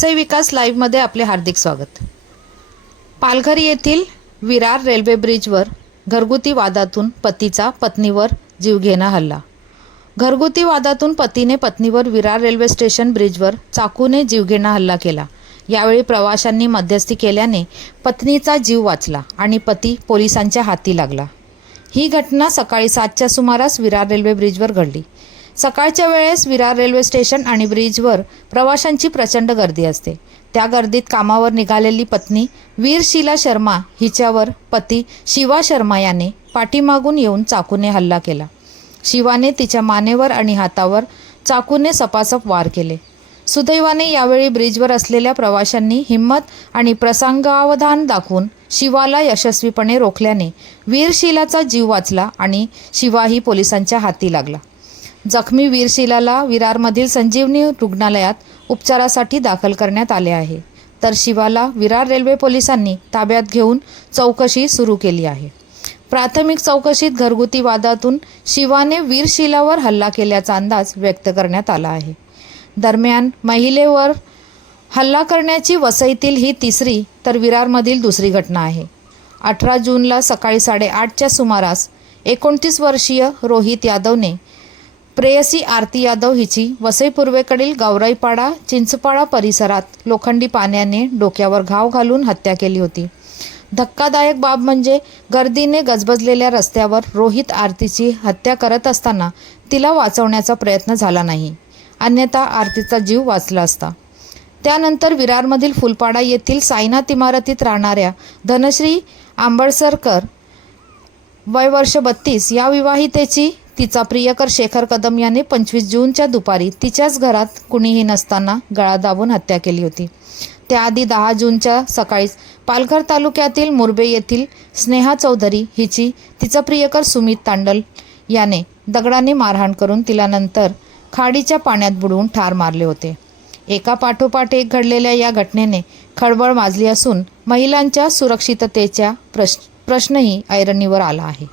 आजचे विकास लाईव्हमध्ये आपले हार्दिक स्वागत. पालघर येथील विरार रेल्वे ब्रिजवर घरगुती वादातून पतीचा पत्नीवर जीवघेणा हल्ला. घरगुती वादातून पतीने पत्नीवर विरार रेल्वे स्टेशन ब्रिजवर चाकूने जीवघेणा हल्ला केला. यावेळी प्रवाशांनी मध्यस्थी केल्याने पत्नीचा जीव वाचला आणि पती पोलिसांच्या हाती लागला. ही घटना सकाळी सातच्या सुमारास विरार रेल्वे ब्रिजवर घडली. सकाळच्या वेळेस विरार रेल्वे स्टेशन आणि ब्रिजवर प्रवाशांची प्रचंड गर्दी असते. त्या गर्दीत कामावर निघालेली पत्नी वीरशिला शर्मा हिच्यावर पती शिवा शर्मा याने पाठीमागून येऊन चाकूने हल्ला केला. शिवाने तिच्या मानेवर आणि हातावर चाकूने सपासप वार केले. सुदैवाने यावेळी ब्रिजवर असलेल्या प्रवाशांनी हिंमत आणि प्रसंगावधान दाखवून शिवाला यशस्वीपणे रोखल्याने वीरशिलाचा जीव वाचला आणि शिवाही पोलिसांच्या हाती लागला. जखमी वीरशिलाला विरारमधील संजीवनी रुग्णालयात उपचारासाठी दाखल करण्यात आले आहे. तर शिवाला विरार रेल्वे पोलिसांनी ताब्यात घेऊन चौकशी सुरू केली आहे. प्राथमिक चौकशीत घरगुती वादातून शिवाने वीरशिलावर हल्ला केल्याचा अंदाज व्यक्त करण्यात आला आहे. दरम्यान महिलेवर हल्ला करण्याची वसईतील ही तिसरी तर विरारमधील दुसरी घटना आहे. अठरा जूनला सकाळी साडेआठच्या सुमारास एकोणतीस वर्षीय रोहित यादवने प्रेयसी आरती यादव हिची वसई पूर्वेकडील गावराईपाडा चिंचपाडा परिसरात लोखंडी पाण्याने डोक्यावर घाव घालून हत्या केली होती. धक्कादायक बाब म्हणजे गर्दीने गजबजलेल्या रस्त्यावर रोहित आरतीची हत्या करत असताना तिला वाचवण्याचा प्रयत्न झाला नाही. अन्यथा आरतीचा जीव वाचला असता. त्यानंतर विरारमधील फुलपाडा येथील साईनाथ इमारतीत राहणाऱ्या धनश्री आंबळसरकर वय वर्ष बत्तीस या विवाहितेची तिचा प्रियकर शेखर कदम याने पंचवीस जूनच्या दुपारी तिच्याच घरात कुणीही नसताना गळा दाबून हत्या केली होती. त्याआधी दहा जूनच्या सकाळीच पालघर तालुक्यातील मुरबे येथील स्नेहा चौधरी हिची तिचा प्रियकर सुमित तांडल याने दगडाने मारहाण करून तिला नंतर खाडीच्या पाण्यात बुडवून ठार मारले होते. एका पाठोपाठ एक घडलेल्या या घटनेने खळबळ माजली असून महिलांच्या सुरक्षिततेच्या प्रश प्रश्नही ऐरणीवर आला आहे.